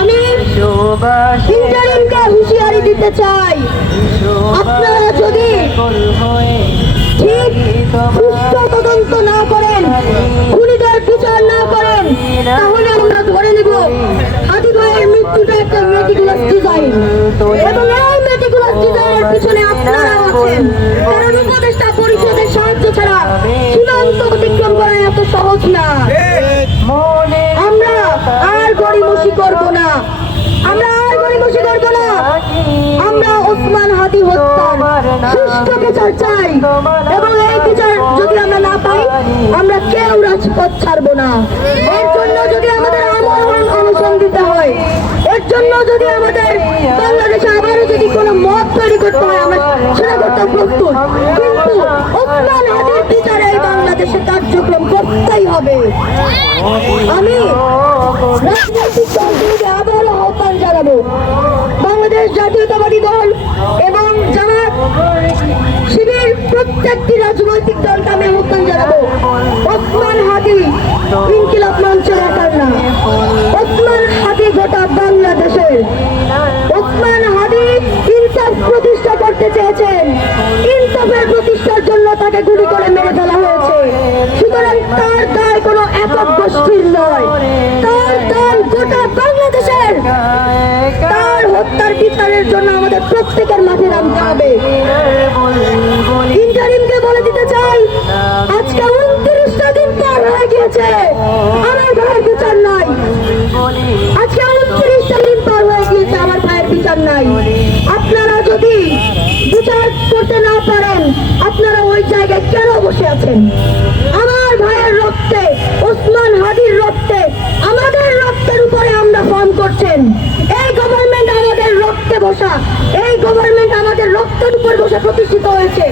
আমি ইন্টারিমকে হুঁশিয়ারি দিতে চাই, আপনারা যদি ঠিক সুষ্ঠু তদন্ত না করেন, খুনিদের বিচার না করেন, তাহলে আমরা ধরে নিব হাদি ভাইয়ের মৃত্যুটা একটা মেটিকুলাস ডিজাইন, এবং এই মেটিকুলাস ডিজাইনের পিছনে আপনারাও আছেন। কারণ উপদেষ্টা পরিষদের সাহায্য ছাড়া সীমান্ত অতিক্রম করা এত সহজ না। আমরা আর গড়িমসি করব না, আমরা আর গড়িমসি করব না। আমরা ওসমান হাদি হত্যার সুষ্ঠু বিচার চাই, এবং এই বিচার যদি আমরা না পাই, আমরা কেউ রাজপথ ছাড়বো না। এর জন্য যদি আমাদের আমরণ অনশন দিতে হয়, এর জন্য যদি আমাদের বাংলাদেশে আবারও যদি কোনো মত তৈরি করতে হয়, আমরা সেটা করতে প্রস্তুত। কিন্তু ওসমান হাদির বিচারে এই বাংলাদেশে কার্যক্রম করতেই হবে। আমি রাজনৈতিক দলগুলোকে আবারও আহ্বান জানাবো, বাংলাদেশ জাতীয়তাবাদী দল এবং জামাত শিবির প্রত্যেকটি রাজনৈতিক দলকে আমি আহ্বান জানাবো, ওসমান হাদি ইনকিলাব মঞ্চের একার না, ওসমান হাদি গোটা বাংলাদেশের। ওসমান হাদি ইনসাফ প্রতিষ্ঠা করতে চেয়েছেন, ইনসাফের প্রতিষ্ঠার জন্য তাকে গুলি করে মেরে ফেলা হয়েছে। সুতরাং তার দায় কোনো একক গোষ্ঠীর নয়, তার দায় গোটা বাংলাদেশের। তার হত্যার বিচারের জন্য আমাদের প্রত্যেকের মাঠে নামতে হবে। ইন্টারিমকে বলে দিতে চাই, আজকে 29টা দিন পার হয়ে গিয়েছে, আমার ভাইয়ের বিচার নাই। আজকে 29টা দিন পার হয়ে গিয়েছে, আমার ভাইয়ের বিচার নাই। আপনারা যদি বিচার করতে না পারেন, আপনারা ওই জায়গায় কেন বসে আছেন? আমার ভাইয়ের রক্তে, ওসমান হাদির রক্তে, আমাদের রক্তের উপরে আমরা ফর্ম করছেন। এই গভর্নমেন্ট আমাদের রক্তে বসা, এই গভর্নমেন্ট আমাদের রক্তের উপর বসে প্রতিষ্ঠিত হয়েছে।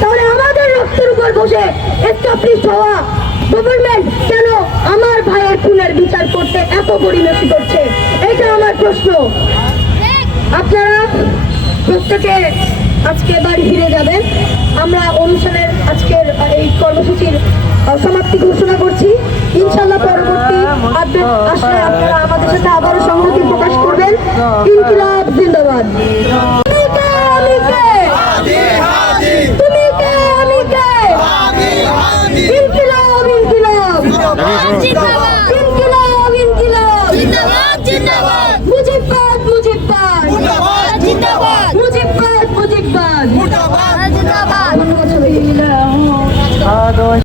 তাহলে আমাদের রক্তের উপর বসে এস্টাবলিশ হওয়া গভর্নমেন্ট কেন আমার ভাইয়ের খুনের বিচার করতে এত গড়িমসি করছে? এটা আমার প্রশ্ন। আপনারা প্রত্যেকে আজকে বাড়ি ফিরে যাবেন। আমরা অনুষ্ঠানের আজকের এই কর্মসূচির সমাপ্তি ঘোষণা করছি। ইনশাল্লাহ পরবর্তী আপডেট আসলে আপনারা আমাদের সাথে আবারও সংহতি প্রকাশ করবেন। ইনকিলাব